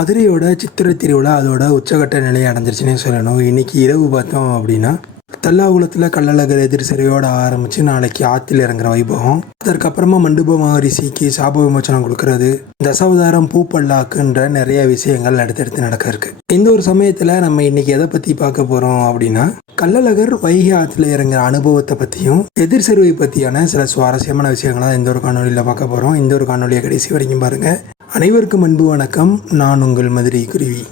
மதுரையோட சித்திரை திருவிழா அதோட உச்சகட்ட நிலையை அடைஞ்சிருச்சுன்னே சொல்லணும். இன்னைக்கு இரவு பார்த்தோம் அப்படின்னா தல்லாகுளத்தில் கள்ளழகர் எதிர் சிறையோட ஆரம்பித்து நாளைக்கு ஆற்றில் இறங்குற வைபவம், அதற்கப்புறமா மண்டப மகரிஷிக்கு சாப விமோச்சனம் கொடுக்கறது, தசாவதாரம் பூப்பல்லாக்குன்ற நிறைய விஷயங்கள் அடுத்தடுத்து நடக்க இருக்கு. இந்த ஒரு சமயத்தில் நம்ம இன்னைக்கு எதை பற்றி பார்க்க போகிறோம் அப்படின்னா, கள்ளழகர் வைகை ஆற்றில் இறங்குற அனுபவத்தை பற்றியும் எதிர் சிறுவை பற்றியான சில சுவாரஸ்யமான விஷயங்களை இந்த ஒரு காணொலியில் பார்க்க போகிறோம். இந்த ஒரு காணொலியை கடைசி வரைக்கும் பாருங்கள். அனைவருக்கும் அன்பு வணக்கம். நான் உங்கள் மதுரை குருவி.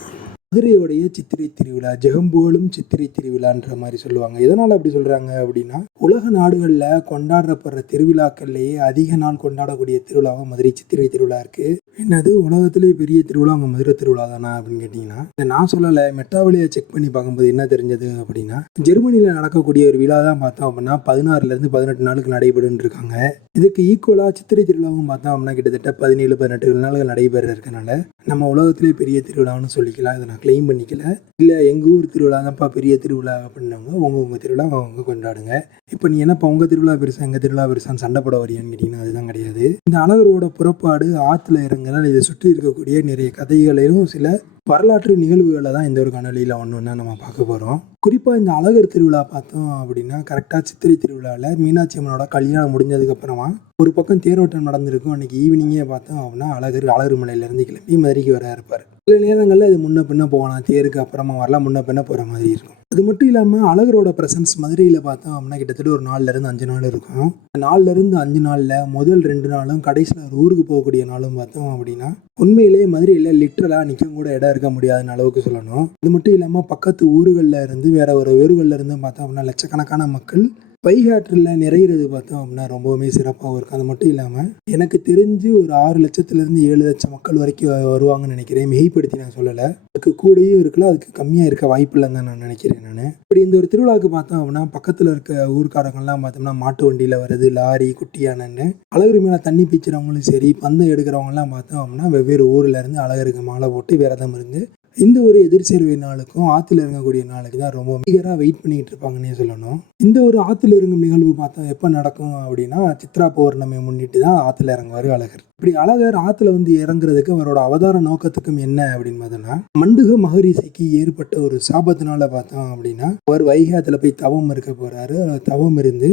மதுரையோடைய சித்திரை திருவிழா ஜெகம்போலும் சித்திரை திருவிழான்ற மாதிரி சொல்லுவாங்க. எதனால் அப்படி சொல்கிறாங்க அப்படின்னா, உலக நாடுகளில் கொண்டாடப்படுற திருவிழாக்கள்லேயே அதிக நாள் கொண்டாடக்கூடிய திருவிழாவாக மதுரை சித்திரை திருவிழா இருக்குது. என்னது உலகத்திலேயே பெரிய திருவிழா அவங்க மதுரை திருவிழா தானா அப்படின்னு கேட்டிங்கன்னா, இதை நான் சொல்லலை. மெட்டாவலியை செக் பண்ணி பார்க்கும்போது என்ன தெரிஞ்சது அப்படின்னா, ஜெர்மனியில் நடக்கக்கூடிய ஒரு விழா தான் பார்த்தோம் அப்படின்னா 16லேருந்து 18 நாளுக்கு நடைபெறுன்னு இருக்காங்க. இதுக்கு ஈக்குவலாக சித்திரை திருவிழாவும் பார்த்தோம் அப்படின்னா கிட்டத்தட்ட 17-18 நாளுகள் நடைபெற இருக்கனால நம்ம உலகத்திலே பெரிய திருவிழான்னு சொல்லிக்கலாம். இதை நான் கிளைம் பண்ணிக்கல. இல்லை எங்கள் ஊர் திருவிழா தான்ப்பா பெரிய திருவிழா அப்படின்னவங்க உங்கள் திருவிழா அவங்க கொண்டாடுங்க. இப்போ நீ என்னப்பா உங்கள் திருவிழா பெருசா எங்கள் திருவிழா பெருசான்னு சண்டை போட வரியான்னு கேட்டிங்கன்னா அதுதான் கிடையாது. இந்த அழகரோட புறப்பாடு ஆற்றுல இறங்கினால் இதை சுற்றி இருக்கக்கூடிய நிறைய கதைகளையும் சில வரலாற்று நிகழ்வுகளை தான் இந்த ஒரு காணொலியில் ஒன்று நம்ம பார்க்க போகிறோம். குறிப்பாக இந்த அழகர் திருவிழா பார்த்தோம் அப்படின்னா கரெக்டாக சித்திரை திருவிழாவில் மீனாட்சி அம்மனோட கல்யாணம் முடிஞ்சதுக்கப்புறமா ஒரு பக்கம் தேரோட்டம் நடந்திருக்கும். அன்றைக்கி ஈவினிங்கே பார்த்தோம் அப்படின்னா அழகர் மலையிலேருந்து கிளம்பி மதுரைக்கு வர இருப்பார். சில நேரங்களில் இது முன்ன பின்ன போகலாம், தேருக்கு அப்புறமா வரலாம், முன்ன பின்ன போகிற மாதிரி இருக்கும். அது மட்டும் இல்லாமல் அழகரோட ப்ரெசன்ஸ் மதுரையில் பார்த்தோம் அப்படின்னா கிட்டத்தட்ட ஒரு 4லேருந்து 5 நாள் இருக்கும். 4லேருந்து 5 நாளில் முதல் 2 நாளும் கடைசியில் ஒரு ஊருக்கு போகக்கூடிய நாளும் பார்த்தோம் அப்படின்னா உண்மையிலே மதுரையில் லிட்டரலாக நிற்கும் கூட இடம் இருக்க முடியாதுன்னு அளவுக்கு சொல்லணும். இது மட்டும் இல்லாமல் பக்கத்து ஊர்களில் இருந்து வேற ஒரு ஊர்களில் இருந்து பார்த்தோம் அப்படின்னா லட்சக்கணக்கான மக்கள் வைகை ஆற்றில் நிறையிறது பார்த்தோம் அப்படின்னா ரொம்பவுமே சிறப்பாகவும் இருக்கும். அது மட்டும் இல்லாமல் எனக்கு தெரிஞ்சு ஒரு 6 லட்சத்துலேருந்து 7 லட்சம் மக்கள் வரைக்கும் வருவாங்கன்னு நினைக்கிறேன். மிகைப்படுத்தி நான் சொல்லலை. அதுக்கு கூடயும் இருக்கலாம், அதுக்கு கம்மியாக இருக்க வாய்ப்பு இல்லைன்னு தான் நான் நினைக்கிறேன். நான் இப்படி இந்த ஒரு திருவிழாவுக்கு பார்த்தோம் அப்படின்னா பக்கத்தில் இருக்க ஊர்க்காரங்கள்லாம் பார்த்தோம்னா மாட்டு வண்டியில் வருது, லாரி, குட்டியானன்னு அழகர் மேலே தண்ணி பீச்சுறவங்களும் சரி, பந்தம் எடுக்கிறவங்கலாம் பார்த்தோம் அப்படின்னா வெவ்வேறு ஊரில் இருந்து அழகருக்கு மாலை போட்டு விரதம் இருந்து இந்த ஒரு எதிர் சேர்வை நாளுக்கும் ஆற்றுல இறங்கக்கூடிய நாளுக்கு தான் ரொம்ப ஈகராக வெயிட் பண்ணிக்கிட்டு இருப்பாங்கன்னே சொல்லணும். இந்த ஒரு ஆற்றுல இறங்கும் நிகழ்வு பார்த்தா எப்போ நடக்கும் அப்படின்னா சித்ரா பௌர்ணமி முன்னிட்டு தான் ஆற்றுல இறங்குவார் அழகர். இப்படி அழகர் ஆற்றுல வந்து இறங்குறதுக்கு அவரோட அவதார நோக்கத்துக்கும் என்ன அப்படின்னு பார்த்தோம்னா, மண்டக மகரிஷிக்கு ஏற்பட்ட ஒரு சாபத்தினால பார்த்தோம் அப்படின்னா அவர் வைகை ஆற்றுல போய் தவம் இருக்க போகிறாரு. தவம் இருந்து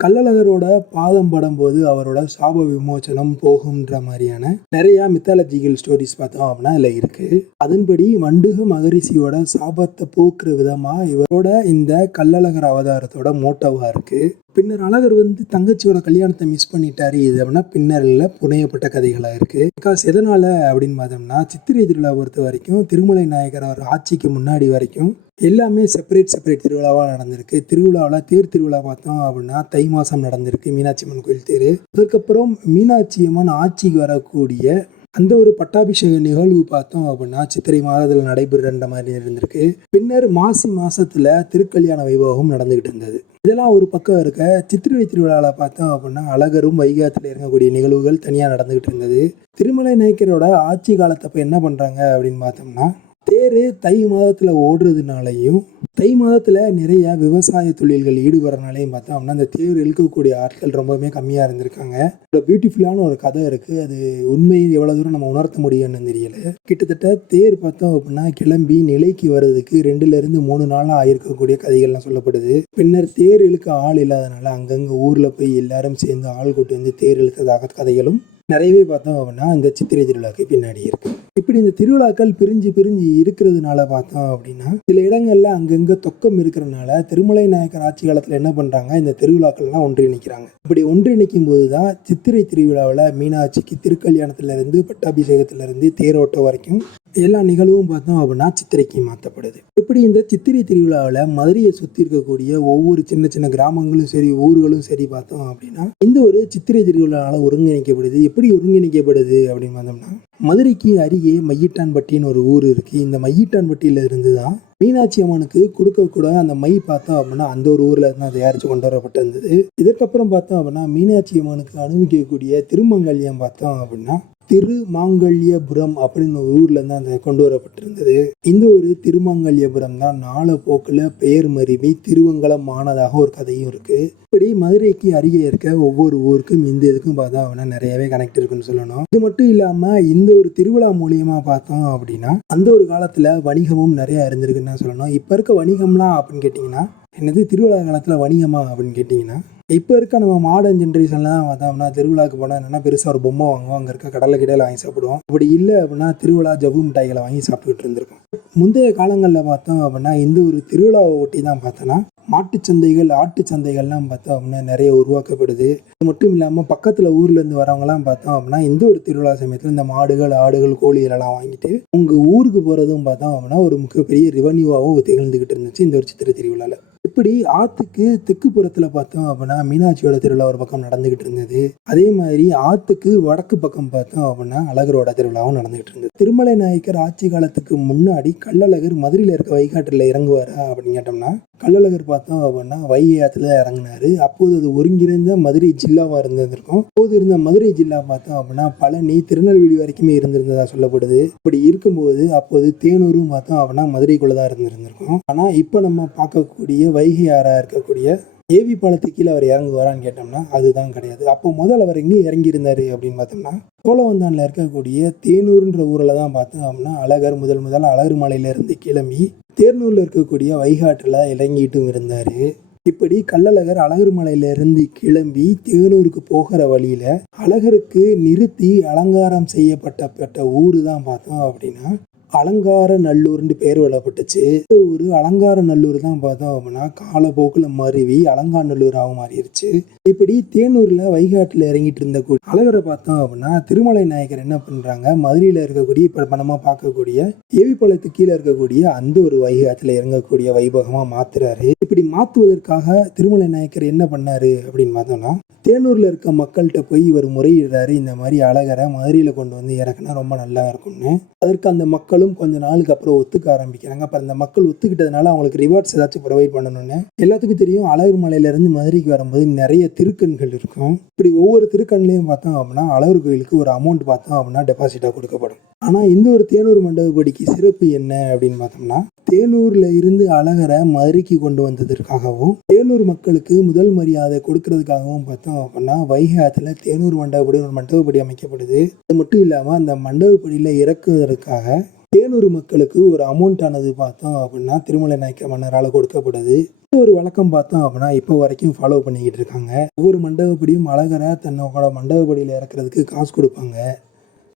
கள்ளழகரோட பாதம் படும்போது அவரோட சாப விமோச்சனம் போகுன்ற மாதிரியான நிறைய மித்தாலஜிக்கல் ஸ்டோரிஸ் பார்த்தோம் அப்படின்னா அதில் இருக்கு. அதன்படி மண்டக மகரிஷியோட சாபத்தை போக்குற விதமா இவரோட இந்த கள்ளழகர் அவதாரத்தோட மோட்டோவா இருக்கு. பின்னர் அழகர் வந்து தங்கச்சியோட கல்யாணத்தை மிஸ் பண்ணிட்டாரு. இது அப்படின்னா பின்னரில் புனையப்பட்ட கதைகளாக இருக்குது. பிகாஸ் எதனால் அப்படின்னு பார்த்தோம்னா சித்திரை திருவிழா பொறுத்த வரைக்கும் திருமலை நாயக்கர் அவர் ஆட்சிக்கு முன்னாடி வரைக்கும் எல்லாமே செப்பரேட் திருவிழாவாக நடந்திருக்கு. திருவிழாவில் தேர் திருவிழா பார்த்தோம் அப்படின்னா தை மாதம் நடந்திருக்கு, மீனாட்சி அம்மன் கோயில் தேர். அதுக்கப்புறம் மீனாட்சி அம்மன் ஆட்சிக்கு வரக்கூடிய அந்த ஒரு பட்டாபிஷேக நிகழ்வு பார்த்தோம் அப்படின்னா சித்திரை மாதத்தில் நடைபெறுற மாதிரி இருந்திருக்கு. பின்னர் மாசி மாதத்தில் திருக்கல்யாண வைபவம் நடந்துகிட்டு இருந்தது. இதெல்லாம் ஒரு பக்கம் இருக்க, சித்திரை திருவிழாவில் பார்த்தோம் அப்படின்னா அழகரும் வைகை ஆற்றில் இறங்கக்கூடிய நிகழ்வுகள் தனியாக நடந்துகிட்டு இருந்தது. திருமலை நாயக்கரோட ஆட்சி காலத்தப்போ என்ன பண்ணுறாங்க அப்படின்னு பார்த்தோம்னா, தேர் தை மாதத்தில் ஓடுறதுனாலையும் தை மாதத்தில் நிறைய விவசாய தொழில்கள் ஈடுபடுறனாலையும் பார்த்தோம் அப்படின்னா அந்த தேர் இழுக்கக்கூடிய ஆட்கள் ரொம்பவுமே கம்மியாக இருந்திருக்காங்க. ஒரு பியூட்டிஃபுல்லான ஒரு கதை இருக்குது. அது உண்மையை எவ்வளோ தூரம் நம்ம உணர்த்த முடியும்னு தெரியல. கிட்டத்தட்ட தேர் பார்த்தோம் அப்படின்னா கிளம்பி நிலைக்கு வர்றதுக்கு 2லேருந்து 3 நாளாக ஆயிருக்கக்கூடிய கதைகள்லாம் சொல்லப்படுது. பின்னர் தேர் இழுக்க ஆள் இல்லாதனால அங்கங்கே ஊரில் போய் எல்லாரும் சேர்ந்து ஆள் கூட்டி வந்து தேர் இழுத்ததாக கதைகளும் நிறையவே பார்த்தோம் அப்படின்னா இந்த சித்திரை திருவிழாக்கு பின்னாடி இருக்கு. இப்படி இந்த திருவிழாக்கள் பிரிஞ்சு இருக்கிறதுனால பார்த்தோம் அப்படின்னா சில இடங்கள்ல அங்கங்க தொக்கம் இருக்கிறதுனால திருமலை நாயக்கர் ஆட்சி காலத்துல என்ன பண்றாங்க, இந்த திருவிழாக்கள்லாம் ஒன்றிணைக்கிறாங்க. இப்படி ஒன்றிணைக்கும் போதுதான் சித்திரை திருவிழாவில் மீனாட்சிக்கு திருக்கல்யாணத்துல இருந்து பட்டாபிஷேகத்துல இருந்து தேரோட்டம் வரைக்கும் எல்லா நிகழ்வும் பார்த்தோம் அப்படின்னா சித்திரைக்கு மாற்றப்படுது. இப்படி இந்த சித்திரை திருவிழாவில் மதுரையை சுற்றி இருக்கக்கூடிய ஒவ்வொரு சின்ன சின்ன கிராமங்களும் சரி, ஊர்களும் சரி பார்த்தோம் அப்படின்னா இந்த ஒரு சித்திரை திருவிழாவில் ஒருங்கிணைக்கப்படுது. எப்படி ஒருங்கிணைக்கப்படுது அப்படின்னு பார்த்தோம்னா, மதுரைக்கு அருகே மையிட்டான்பட்டின்னு ஒரு ஊர் இருக்கு. இந்த மையிட்டான்பட்டியில இருந்து தான் மீனாட்சி அம்மனுக்கு கொடுக்கக்கூட அந்த மை பார்த்தோம் அப்படின்னா அந்த ஒரு ஊர்ல இருந்து தயாரித்து கொண்டு வரப்பட்டிருந்தது. இதற்கப்புறம் பார்த்தோம் அப்படின்னா மீனாட்சி அம்மனுக்கு அனுபவிக்கக்கூடிய திருமங்கல்யம் பார்த்தோம் அப்படின்னா திருமாங்கல்யபுரம் அப்படின்னு ஒரு ஊர்ல இருந்து அந்த கொண்டு வரப்பட்டிருந்தது. இந்த ஒரு திருமாங்கல்யபுரம் தான் நாளப்போக்கில் பெயர் மருவி திருவங்கலம் ஆனதாக ஒரு கதையும் இருக்கு. இப்படி மதுரைக்கு அருகே இருக்க ஒவ்வொரு ஊருக்கும் இந்த இதுக்கும் பார்த்தா அப்படின்னா நிறையவே கனெக்ட் இருக்குன்னு சொல்லணும். இது மட்டும் இல்லாம இந்த ஒரு திருவிழா மூலியமா பார்த்தோம் அப்படின்னா அந்த ஒரு காலத்துல வணிகமும் நிறைய இருந்திருக்குன்னு தான் சொல்லணும். இப்ப இருக்க வணிகம்லாம் அப்படின்னு கேட்டீங்கன்னா என்னது திருவிழா காலத்துல வணிகமா அப்படின்னு கேட்டீங்கன்னா இப்போ இருக்க நம்ம மாடர்ன் ஜென்ரேஷன்லாம் பார்த்தோம்னா திருவிழாவுக்கு போனால் என்னென்னா பெருசாக ஒரு பொம்மை வாங்குவோம், அங்கே இருக்க கடலை கிடையில வாங்கி சாப்பிடுவோம். அப்படி இல்லை அப்படின்னா திருவிழா ஜவ்வு மிட்டாய்களை வாங்கி சாப்பிட்டுக்கிட்டு இருந்திருக்கோம். முந்தைய காலங்களில் பார்த்தோம் அப்படின்னா இந்த ஒரு திருவிழாவை ஒட்டி தான் பார்த்தோன்னா மாட்டுச்சந்தைகள் ஆட்டு சந்தைகள்லாம் பார்த்தோம் அப்படின்னா நிறைய உருவாக்கப்படுது. அது மட்டும் இல்லாமல் பக்கத்தில் ஊர்லேருந்து வரவங்கலாம் பார்த்தோம் அப்படின்னா இந்த ஒரு திருவிழா சமயத்தில் இந்த மாடுகள் ஆடுகள் கோழிகளெல்லாம் வாங்கிட்டு உங்கள் ஊருக்கு போகிறதும் பார்த்தோம் அப்படின்னா ஒரு மிகப்பெரிய ரெவன்யூவாகவும் திகழ்ந்துக்கிட்டு இருந்துச்சு இந்த ஒரு சித்திரை திருவிழாவில். இப்படி ஆற்றுக்கு தெற்கு புறத்தில் பார்த்தோம் அப்படின்னா மீனாட்சியோட திருவிழா ஒரு பக்கம் நடந்துகிட்டு இருந்தது. அதே மாதிரி ஆற்றுக்கு வடக்கு பக்கம் பார்த்தோம் அப்படின்னா அழகரோட திருவிழாவும் நடந்துகிட்டு இருந்தது. திருமலை நாயக்கர் ஆட்சி காலத்துக்கு முன்னாடி கள்ளழகர் மதுரையில் இருக்க வைகாட்டில் இறங்குவாரா அப்படின்னு கேட்டோம்னா கள்ளழகர் பார்த்தோம் அப்படின்னா வைகை ஆற்றுல இறங்கினாரு. அப்போது அது ஒருங்கிணைந்த மதுரை ஜில்லாவாக இருந்திருக்கும். அப்போது இருந்த மதுரை ஜில்லா பார்த்தோம் அப்படின்னா பழனி திருநெல்வேலி வரைக்குமே இருந்திருந்ததா சொல்லப்படுது. இப்படி இருக்கும்போது அப்போது தேனூரும் பார்த்தோம் அப்படின்னா மதுரைக்குள்ள தான் இருந்திருக்கும். ஆனால் இப்போ நம்ம பார்க்கக்கூடிய வைகை ஆறா இருக்கக்கூடிய ஏவி பாலத்துக்கு கீழே அவர் இறங்குவாரான்னு கேட்டோம்னா அதுதான் கிடையாது. அப்போ முதல் அவர் எங்கே இறங்கியிருந்தாரு அப்படின்னு பார்த்தோம்னா சோழவந்தானில் இருக்கக்கூடிய தேனூர்ன்ற ஊரில் தான் பார்த்தோம் அப்படின்னா அழகர் முதல் அழகர் மலையிலேருந்து கிளம்பி தேர்னூரில் இருக்கக்கூடிய வைகாட்டில் இறங்கிட்டும் இருந்தார். இப்படி கள்ளழகர் அழகர் மலையிலிருந்து கிளம்பி தேனூருக்கு போகிற வழியில் அழகருக்கு நிறுத்தி அலங்காரம் செய்யப்பட்ட ஊர் தான் பார்த்தோம் அப்படின்னா அலங்கார நல்லூர்னு பேர் வழப்பட்டுச்சு. ஒரு அலங்கார நல்லூர் தான் பார்த்தோம் அப்படின்னா காலப்போக்கில் மருவி அலங்கார நல்லூராகவும் மாறிடுச்சு. இப்படி தேனூர்ல வைகாட்டில் இறங்கிட்டு இருந்த அழகரை பார்த்தோம் அப்படின்னா திருமலை நாயக்கர் என்ன பண்றாங்க மதுரையில இருக்கக்கூடிய இப்ப நம்ம பார்க்கக்கூடிய ஏவிப்பாளையத்துக்கு கீழே இருக்கக்கூடிய அந்த ஒரு வைகாட்டில் இறங்கக்கூடிய வைபகமா மாத்துறாரு. இப்படி மாத்துவதற்காக திருமலை நாயக்கர் என்ன பண்ணாரு அப்படின்னு பார்த்தோம்னா தேனூர்ல இருக்க மக்கள்கிட்ட போய் இவர் முறையிடுறாரு. இந்த மாதிரி அழகரை மதுரையில கொண்டு வந்து இறக்குனா ரொம்ப நல்லா இருக்கும்னு. அதற்கு அந்த மக்களும் கொஞ்ச நாளுக்கு அப்புறம் ஒத்துக்க ஆரம்பிக்கிறாங்க. அப்புறம் அந்த மக்கள் ஒத்துக்கிட்டதுனால அவங்களுக்கு ரிவார்ட்ஸ் ஏதாச்சும் ப்ரொவைட் பண்ணணும்னு. எல்லாத்துக்கும் தெரியும் அழகர் மலையில இருந்து மதுரைக்கு வரும்போது நிறைய திருக்கண்கள் இருக்கும். இப்படி ஒவ்வொரு திருக்கண்லையும் பார்த்தோம் அப்படின்னா அழகர் கோயிலுக்கு ஒரு அமௌண்ட் பார்த்தோம் அப்படின்னா டெபாசிட்டா கொடுக்கப்படும். ஆனா இந்த ஒரு தேனூர் மண்டபப்படிக்கு சிறப்பு என்ன அப்படின்னு பார்த்தோம்னா தேனூர்ல இருந்து அழகரை மதுரைக்கு கொண்டு வந்ததற்காகவும் தேனூர் மக்களுக்கு முதல் மரியாதை கொடுக்கறதுக்காகவும் பார்த்தோம் அப்படின்னா வைகை ஆற்றுல தேனூர் மண்டபப்படி ஒரு மண்டபப்படி அமைக்கப்படுது. அது மட்டும் இல்லாம அந்த மண்டபப்படியில இறக்குவதற்காக தேனூர் மக்களுக்கு ஒரு அமௌண்ட் ஆனது பார்த்தோம் அப்படின்னா திருமலை நாயக்கர் மன்னரால் கொடுக்கப்படுது. ஒரு வழக்கம் பார்த்தோம் அப்படின்னா இப்போ வரைக்கும் ஃபாலோ பண்ணிக்கிட்டு இருக்காங்க. ஒவ்வொரு மண்டபப்படியும் அழகரை தன்னோட மண்டபப்படியில் இறக்குறதுக்கு காசு கொடுப்பாங்க.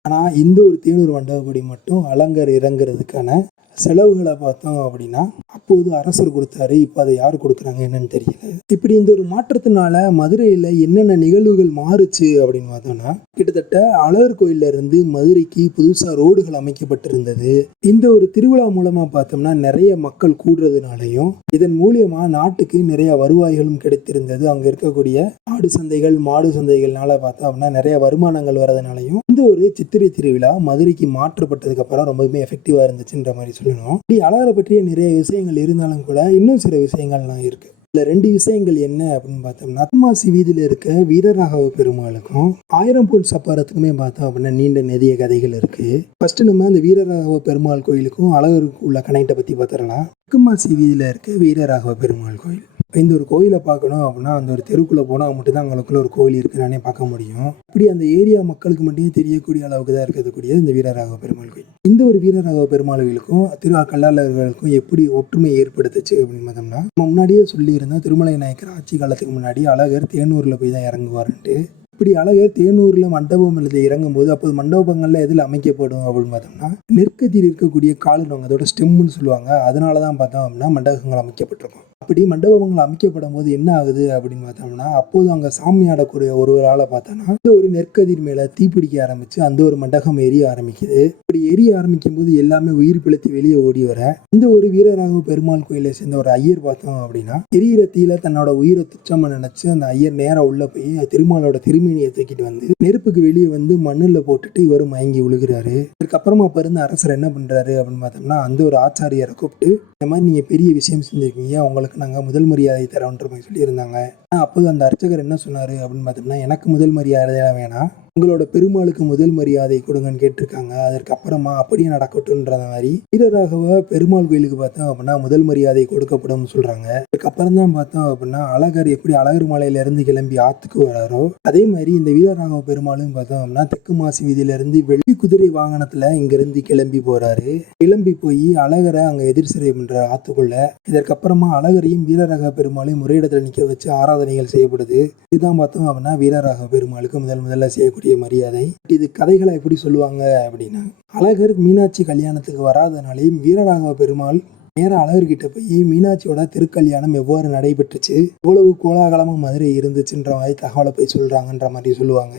ஆனால் இந்த ஒரு தேனூர் மண்டபப்படி மட்டும் அலங்கர் இறங்குறதுக்கான செலவுகளை பார்த்தோம் அப்படின்னா அப்போது அரசர் கொடுத்தாரு. இப்போ அதை யார் கொடுக்குறாங்க என்னன்னு தெரியல. இப்படி இந்த ஒரு மாற்றத்தினால மதுரையில் என்னென்ன நிகழ்வுகள் மாறுச்சு அப்படின்னு பார்த்தோம்னா கிட்டத்தட்ட அழகர் கோயில்ல இருந்து மதுரைக்கு புதுசாக ரோடுகள் அமைக்கப்பட்டிருந்தது. இந்த ஒரு திருவிழா மூலமா பார்த்தோம்னா நிறைய மக்கள் கூடுறதுனாலையும் இதன் மூலியமா நாட்டுக்கு நிறைய வருவாய்களும் கிடைத்திருந்தது. அங்கே இருக்கக்கூடிய ஆடு சந்தைகள் மாடு சந்தைகள்னால பார்த்தோம் அப்படின்னா நிறைய வருமானங்கள் வர்றதுனாலையும் இந்த ஒரு சித்திரை திருவிழா மதுரைக்கு மாற்றப்பட்டதுக்கு அப்புறம் ரொம்பவுமே எஃபெக்டிவா இருந்துச்சுன்ற மாதிரி சொல்லணும். இப்படி அழகரை பற்றிய நிறைய விஷயங்கள் இருந்தாலும் கூட இன்னும் சில விஷயங்கள்லாம் இருக்கு. இதுல 2 விஷயங்கள் என்ன அப்படின்னு பார்த்தோம்னா அத்மாசி வீதியில இருக்க வீரராகவ பெருமாளுக்கும் 1000 பொன் சப்பாரத்துக்குமே பார்த்தோம் அப்படின்னா நீண்ட நெடிய கதைகள் இருக்கு. ஃபர்ஸ்ட் நம்ம அந்த வீரராகவ பெருமாள் கோயிலுக்கும் அழகருக்கு உள்ள கனெக்டை பத்தி பார்த்துடலாம். அத்மாசி வீதியில இருக்க வீரராகவ பெருமாள் கோயில். இந்த ஒரு கோயிலை பார்க்கணும் அப்படின்னா அந்த ஒரு தெருக்குள்ளே போனால் மட்டும்தான் அங்களுக்குள்ள ஒரு கோயில் இருக்குன்னானே பார்க்க முடியும். இப்படி அந்த ஏரியா மக்களுக்கு மட்டுமே தெரியக்கூடிய அளவுக்கு தான் இருக்கக்கூடிய இந்த வீரராகவ பெருமாள் கோயில். இந்த ஒரு வீரராகவ பெருமாள் கோயிலுக்கும் கள்ளழகர்களுக்கும் எப்படி ஒற்றுமை ஏற்படுத்துச்சு அப்படின்னு பார்த்தோம்னா நம்ம முன்னாடியே சொல்லியிருந்தோம் திருமலை நாயக்கர் ஆட்சி காலத்துக்கு முன்னாடி அழகர் தேனூரில் போய் தான் இறங்குவாருன்ட்டு. இப்படி அழகர் தேனூரில் மண்டபம் எழுதி இறங்கும் போது அப்போது மண்டபங்கள்ல எதில் அமைக்கப்படும் அப்படின்னு பார்த்தோம்னா நெற்கதியில் இருக்கக்கூடிய காலனவங்க அதோட ஸ்டெம்முன்னு சொல்லுவாங்க. அதனால தான் பார்த்தோம் அப்படின்னா மண்டபங்கள் அமைக்கப்பட்டிருக்கும். அப்படி மண்டபங்கள் அமைக்கப்படும் போது என்ன ஆகுது அப்படின்னு பார்த்தோம்னா அப்போது அங்கே சாமி ஆடக்கூடிய ஒருவரால் பார்த்தோன்னா அந்த ஒரு நெற்கதிர் மேலே தீப்பிடிக்க ஆரம்பிச்சு அந்த ஒரு மண்டபம் எரிய ஆரம்பிக்குது. இப்படி எரிய ஆரம்பிக்கும் போது எல்லாமே உயிர் பிழைத்து வெளியே ஓடி வர இந்த ஒரு வீரராகவ பெருமாள் கோயிலை சேர்ந்த ஒரு ஐயர் பார்த்தோம் அப்படின்னா எரியிற தீயில தன்னோட உயிரை துச்சமா நினைச்சு அந்த ஐயர் நேரம் உள்ள போய் திருமாலோட திருமேனியை தூக்கிட்டு வந்து நெருப்புக்கு வெளியே வந்து மண்ணில் போட்டுட்டு இவர் மயங்கி விழுகிறாரு. அதுக்கப்புறமா பிறந்த அரசர் என்ன பண்றாரு அப்படின்னு பார்த்தோம்னா அந்த ஒரு ஆச்சாரியரை கூப்பிட்டு இந்த மாதிரி நீங்க பெரிய விஷயம் செஞ்சிருக்கீங்க, உங்களுக்கு நாங்கள் முதல் மரியாதை தரோன்ற மாதிரி சொல்லியிருந்தாங்க. அப்போது அந்த அர்ச்சகர் என்ன சொன்னார் அப்படின்னு பார்த்தோம்னா, எனக்கு முதல் மரியாதை வேணாம், உங்களோட பெருமாளுக்கு முதல் மரியாதை கொடுங்கன்னு கேட்டிருக்காங்க. அதற்கு அப்புறமா அப்படியே நடக்கட்டும்ன்ற மாதிரி வீரராகவ பெருமாள் கோயிலுக்கு பார்த்தோம் அப்படின்னா முதல் மரியாதை கொடுக்கப்படும் சொல்றாங்க. அதுக்கப்புறம் தான் பார்த்தோம் அப்படின்னா அழகர் எப்படி அழகர் மலையிலிருந்து கிளம்பி ஆத்துக்கு வராரோ அதே மாதிரி இந்த வீரராகவ பெருமாளும் பார்த்தோம் அப்படின்னா தெற்கு மாசி வீதியிலிருந்து வெள்ளி குதிரை வாகனத்துல இங்கிருந்து கிளம்பி போறாரு. கிளம்பி போய் அழகரை அங்க எதிர்சிறை பண்ற ஆத்துக்குள்ள. இதற்கப்புறமா அழகரையும் வீரராகவ பெருமாளையும் ஒரே இடத்துல நிக்க வச்சு ஆராதனைகள் செய்யப்படுது. இதுதான் பார்த்தோம் அப்படின்னா வீரராகவ பெருமாளுக்கு முதல்ல செய்யக்கூடிய மரியாதை. இது கதைகளை எப்படி சொல்லுவாங்க அப்படின்னா, அழகர் மீனாட்சி கல்யாணத்துக்கு வராதனாலையும் வீரராகவ பெருமாள் நேரம் அழகர்கிட்ட போய் மீனாட்சியோட திருக்கல்யாணம் எவ்வாறு நடைபெற்றுச்சு, இவ்வளவு கோலாகலமா மதுரை இருந்துச்சுன்ற மாதிரி தகவலை போய் சொல்றாங்கன்ற மாதிரி சொல்லுவாங்க.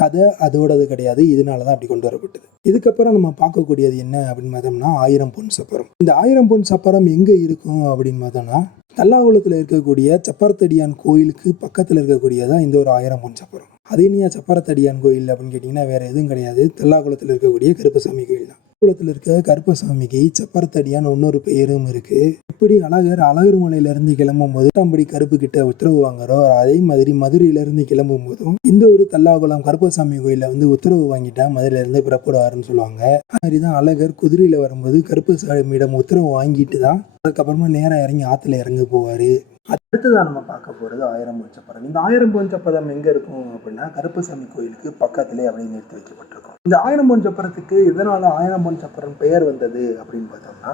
கதை அதோடது கிடையாது, இதனாலதான் அப்படி கொண்டு வரப்பட்டது. இதுக்கப்புறம் நம்ம பார்க்கக்கூடியது என்ன அப்படின்னு பார்த்தோம்னா 1000 பொன் சப்பரம். இந்த 1000 பொன் சப்பரம் எங்க இருக்கும் அப்படின்னு பார்த்தோம்னா தல்லாகுளத்தில் இருக்கக்கூடிய சப்பரத்தடியான் கோயிலுக்கு பக்கத்தில் இருக்கக்கூடியதான் இந்த ஒரு 1000 பொன் சப்பரம். அது இனியா சப்பரத்தடியான் கோயில் அப்படின்னு கேட்டிங்கன்னா வேற எதுவும் கிடையாது, தல்லாகுளத்தில் இருக்கக்கூடிய கருப்பசாமி கோயில் தான். குளத்தில் இருக்க கருப்பசாமிக்கு சப்பரத்தடியான் இன்னொரு பெயரும் இருக்கு. இப்படி அழகர் மலையிலிருந்து கிளம்பும் போது அப்படி கருப்பு கிட்ட உத்தரவு வாங்குறோ அதே மாதிரி மதுரையிலிருந்து கிளம்பும் போதும் இந்த ஒரு தல்லாகுளம் கருப்பசாமி கோயில உத்தரவு வாங்கிட்டா மதுரையில இருந்து புறப்படுவாருன்னு சொல்லுவாங்க. அது மாதிரிதான் அழகர் குதிரையில வரும்போது கருப்பசாமியிடம் உத்தரவு வாங்கிட்டு தான் அதுக்கப்புறமா நேரம் இறங்கி ஆத்துல இறங்க போவாரு. அடுத்ததான் நம்ம பார்க்க போறது 1000 பொன் சப்பரம். இந்த 1000 பொன் சப்பரம் எங்க இருக்கும் அப்படின்னா கருப்பசாமி கோயிலுக்கு பக்கத்திலே அப்படியே நிறுத்தி வைக்கப்பட்டிருக்கும். இந்த 1000 பொன் சப்பரத்துக்கு எதனால 1000 பொன் சப்பரம் பெயர் வந்தது அப்படின்னு பார்த்தோம்னா,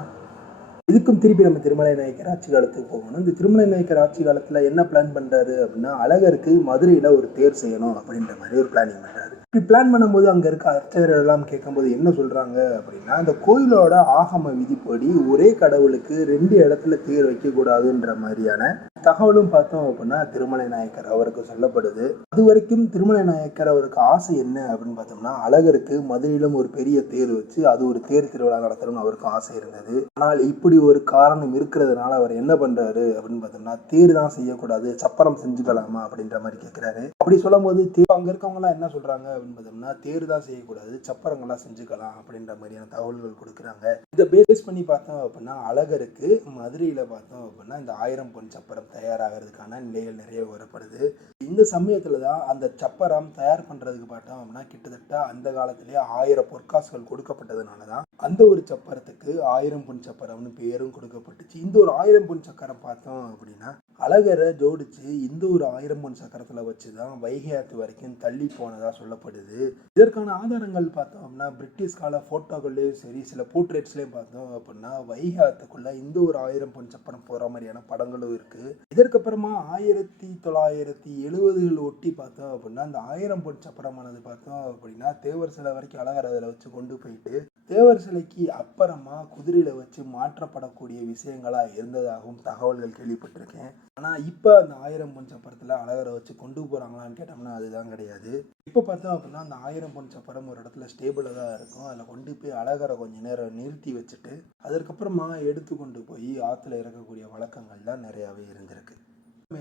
இதுக்கும் திருப்பி நம்ம திருமலை நாயக்கர் ஆட்சி காலத்துக்கு போகணும். இந்த திருமலை நாயக்கர் ஆட்சி காலத்துல என்ன பிளான் பண்றாரு அப்படின்னா, அழகருக்கு மதுரையில ஒரு தேர் செய்யணும் அப்படின்ற மாதிரி ஒரு பிளானிங் பண்றாரு. இப்படி பிளான் பண்ணும்போது அங்க இருக்க அர்ச்சகர்கள் எல்லாம் கேட்கும்போது என்ன சொல்றாங்க அப்படின்னா, அந்த கோயிலோட ஆகம விதிப்படி ஒரே கடவுளுக்கு 2 இடத்துல தேர் வைக்க கூடாதுன்ற மாதிரியான தகவலும் பார்த்தோம் அப்படின்னா திருமலை நாயக்கர் அவருக்கு சொல்லப்படுது. அது வரைக்கும் திருமலை நாயக்கர் அவருக்கு ஆசை என்ன அப்படின்னு பார்த்தோம்னா, அழகருக்கு மதுரையிலும் ஒரு பெரிய தேர் வச்சு அது ஒரு தேர் திருவிழா நடத்தணும்னு அவருக்கு ஆசை இருந்தது. ஆனால் இப்படி ஒரு காரணம் இருக்கிறதுனால அவர் என்ன பண்றாரு அப்படின்னு பார்த்தோம்னா, தேர் தான் செய்யக்கூடாது, சப்பரம் செஞ்சுக்கலாமா அப்படின்ற மாதிரி கேட்கிறாரு. அப்படி சொல்லும் போது அங்க இருக்கவங்க எல்லாம் என்ன சொல்றாங்க அப்படின்னு பார்த்தோம்னா, தேர் தான் செய்யக்கூடாது, சப்பரங்கள்லாம் செஞ்சுக்கலாம் அப்படின்ற மாதிரியான தகவல்கள் கொடுக்குறாங்க. இதை பேஸ் பண்ணி பார்த்தோம் அப்படின்னா அழகருக்கு மதுரையில பார்த்தோம் அப்படின்னா இந்த 1000 பொன் சப்பரம் தயாராகிறதுக்கான நிலைகள் நிறைய வரப்படுது. இந்த சமயத்துல தான் அந்த சப்பரம் தயார் பண்றதுக்கு பார்த்தோம் அப்படின்னா கிட்டத்தட்ட அந்த காலத்திலேயே 1000 பொற்காசுகள் கொடுக்கப்பட்டதுனாலதான் அந்த ஒரு சப்பரத்துக்கு 1000 பொன் சப்பரம்னு பேரும் கொடுக்கப்பட்டுச்சு. இந்த ஒரு 1000 பொன் சக்கரம் பார்த்தோம் அப்படின்னா அழகரை ஜோடிச்சு இந்த ஒரு 1000 பொன் சக்கரத்துல வச்சுதான் வைகை ஆத்து வரைக்கும் தள்ளி போனதா சொல்லப்படுது. இதற்கான ஆதாரங்கள் பார்த்தோம் அப்படின்னா பிரிட்டிஷ் கால போட்டோகள்லயும் சரி சில போர்ட்ரேட்ஸ்லயும் பார்த்தோம் அப்படின்னா வைகை ஆத்துக்குள்ள இந்த ஒரு 1000 பொன் சப்பரம் போற மாதிரியான படங்களும் இருக்கு. இதற்கப்புறமா 1970கள் ஒட்டி பார்த்தோம் அப்படின்னா இந்த 1000 பொன் சப்பரமானது பார்த்தோம் அப்படின்னா தேவர் சிலை வரைக்கும் அழகர் அதில் வச்சு கொண்டு போயிட்டு தேவர் சிலைக்கு அப்புறமா குதிரையில வச்சு மாற்றப்படக்கூடிய விஷயங்களா இருந்ததாகவும் தகவல்கள் கேள்விப்பட்டிருக்கேன். ஆனா இப்ப அந்த 1000 பொன் சப்பரத்துல அழகரை வச்சு கொண்டு போறாங்களான்னு கேட்டோம்னா அதுதான் கிடையாது. இப்ப பார்த்தோம் அப்படின்னா அந்த 1000 பொன் சப்பரம் ஒரு இடத்துல ஸ்டேபிளா தான் இருக்கும். அதுல கொண்டு போய் அழகரை கொஞ்ச நேரம் நிறுத்தி வச்சுட்டு அதற்கப்புறமா எடுத்து கொண்டு போய் ஆத்துல இறக்கக்கூடிய வழக்கங்கள் தான் நிறையவே இருந்திருக்கு.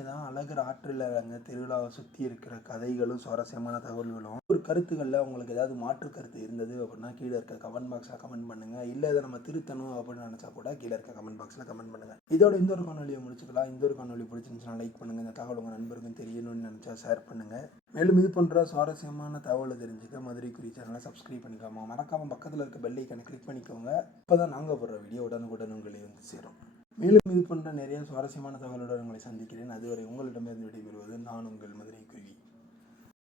தான் அழகர் ஆற்றில் இறங்க திருவிழாவை சுற்றி இருக்கிற கதைகளும் சுவாரஸ்யமான தகவல்களும் ஒரு கருத்துக்களில் உங்களுக்கு ஏதாவது மாற்று கருத்து இருந்தது அப்படின்னா கீழே இருக்க கமெண்ட் பாக்ஸில் கமெண்ட் பண்ணுங்க. இல்லை இதை நம்ம திருத்தணும் அப்படின்னு நினச்சா கூட கீழே இருக்க கமெண்ட் பாக்ஸில் கமெண்ட் பண்ணுங்க. இதோட இந்த ஒரு காணொலியை முடிச்சுக்கலாம். இந்த ஒரு காணொலி பிடிச்சிருந்துச்சுன்னா லைக் பண்ணுங்க. இந்த தகவல் உங்கள் நண்பருக்கும் தெரியணும்னு நினச்சா ஷேர் பண்ணுங்க. மேலும் இது போன்ற சுவாரஸ்யமான தகவலை தெரிஞ்சுக்க மதுரைக்குரிய சேனலை சப்ஸ்கிரைப் பண்ணிக்கோங்க. மறக்காம பக்கத்தில் இருக்க பெல் ஐக்கானை கிளிக் பண்ணிக்கோங்க. அப்போதான் நாங்கள் போடுற வீடியோ உடனுக்குடன் உங்களை சேரும். மேலும் இது போன்ற நிறைய சுவாரஸ்யமான தகவலுடன் உங்களை சந்திக்கிறேன். அதுவரை உங்களிடமிருந்து விடைபெறுவது நான் உங்கள் மதுரை குருவி.